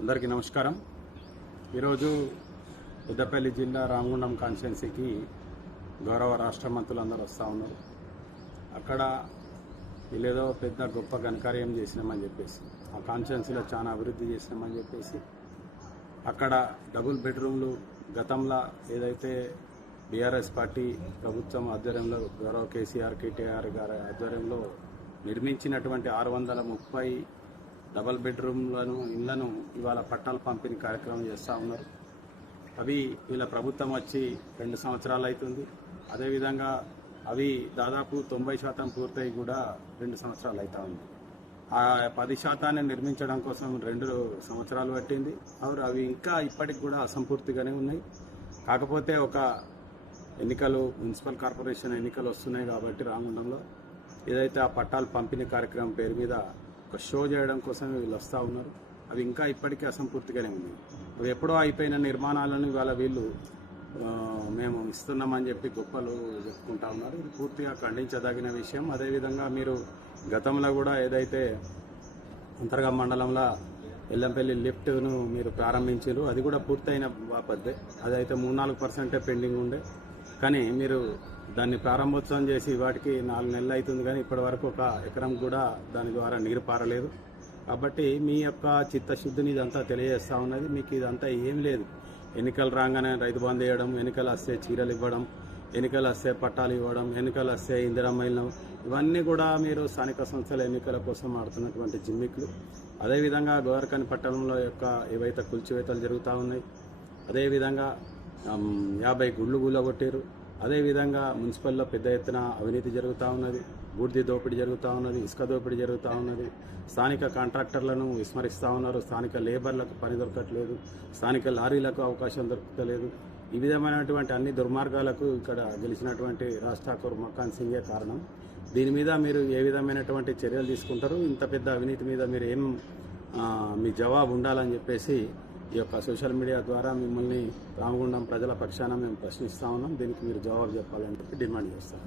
అందరికీ నమస్కారం. ఈరోజు పెద్దపల్లి జిల్లా రామగుండం కాన్స్టిట్యున్సీకి గౌరవ రాష్ట్ర మంత్రులందరూ వస్తూ ఉన్నారు. అక్కడ వీళ్ళేదో పెద్ద గొప్ప ఘనకార్యం చేసినామని చెప్పేసి, ఆ కాన్స్టిట్యున్సీలో చాలా అభివృద్ధి చేసినామని చెప్పేసి, అక్కడ డబుల్ బెడ్రూమ్లు గతంలో ఏదైతే బీఆర్ఎస్ పార్టీ ప్రభుత్వం ఆధ్వర్యంలో గౌరవ కేటీఆర్ గారి ఆధ్వర్యంలో నిర్మించినటువంటి 630 డబల్ బెడ్రూమ్లను ఇళ్లను ఇవాళ పట్టాలు పంపిణీ కార్యక్రమం చేస్తూ ఉన్నారు. అవి వీళ్ళ ప్రభుత్వం వచ్చి 2 సంవత్సరాలు అవుతుంది. అదేవిధంగా అవి దాదాపు 90% పూర్తయి కూడా 2 సంవత్సరాలు అవుతా ఉంది. ఆ 10% నిర్మించడం కోసం 2 సంవత్సరాలు పట్టింది. అవి ఇంకా ఇప్పటికి కూడా అసంపూర్తిగానే ఉన్నాయి. కాకపోతే ఒక ఎన్నికలు, మున్సిపల్ కార్పొరేషన్ ఎన్నికలు వస్తున్నాయి కాబట్టి రామగుండంలో ఏదైతే ఆ పట్టాలు పంపిణీ కార్యక్రమం పేరు మీద ఒక షో చేయడం కోసం వీళ్ళు వస్తూ ఉన్నారు. అవి ఇంకా ఇప్పటికీ అసంపూర్తిగానే ఉన్నాయి. అవి ఎప్పుడో అయిపోయిన నిర్మాణాలను ఇవాళ వీళ్ళు మేము ఇస్తున్నామని చెప్పి గొప్పలు చెప్పుకుంటా ఉన్నారు. ఇది పూర్తిగా ఖండించదగిన విషయం. అదేవిధంగా మీరు గతంలో కూడా ఏదైతే అంతర్గా మండలంలో ఎల్లంపల్లి లిఫ్ట్ను మీరు ప్రారంభించారు, అది కూడా పూర్తయిన బాపద్దే. అదైతే 3-4% పెండింగ్ ఉండే, కానీ మీరు దాన్ని ప్రారంభోత్సవం చేసి వాటికి 4 నెలలు అవుతుంది, కానీ ఇప్పటి వరకు ఒక ఎకరం కూడా దాని ద్వారా నీరు పారలేదు. కాబట్టి మీ యొక్క చిత్తశుద్ధిని ఇదంతా తెలియజేస్తూ ఉన్నది. మీకు ఇదంతా ఏం లేదు. ఎన్నికలు రాగానే రైతు బంధు వేయడం, ఎన్నికలు వస్తే చీరలు ఇవ్వడం, ఎన్నికలు వస్తే పట్టాలు ఇవ్వడం, ఎన్నికలు వస్తే ఇందిరమ్మ, ఇవన్నీ కూడా మీరు స్థానిక సంస్థల ఎన్నికల కోసం ఆడుతున్నటువంటి జిమ్మిక్లు. అదేవిధంగా గోవర్కని పట్టణంలో యొక్క ఏవైతే కూల్చివేతలు జరుగుతూ ఉన్నాయి, అదేవిధంగా 50 గుళ్ళు కూలగొట్టారు. అదేవిధంగా మున్సిపల్లో పెద్ద ఎత్తున అవినీతి జరుగుతూ ఉన్నది, బూడిద దోపిడీ జరుగుతూ ఉన్నది, ఇసుక దోపిడీ జరుగుతూ ఉన్నది. స్థానిక కాంట్రాక్టర్లను విస్మరిస్తూ ఉన్నారు. స్థానిక లేబర్లకు పని దొరకట్లేదు, స్థానిక లారీలకు అవకాశం దొరకలేదు. ఈ విధమైనటువంటి అన్ని దుర్మార్గాలకు ఇక్కడ గెలిచినటువంటి రాజ్ ఠాకూర్ మకాన్ సింగే కారణం. దీని మీద మీరు ఏ విధమైనటువంటి చర్యలు తీసుకుంటారు? ఇంత పెద్ద అవినీతి మీద మీరు ఏం మీ జవాబు ఉండాలని చెప్పేసి ఈ యొక్క సోషల్ మీడియా ద్వారా మిమ్మల్ని రామగుండం ప్రజల పక్షాన మేము ప్రశ్నిస్తా ఉన్నాం. దీనికి మీరు జవాబు చెప్పాలని చెప్పి డిమాండ్ చేస్తాం.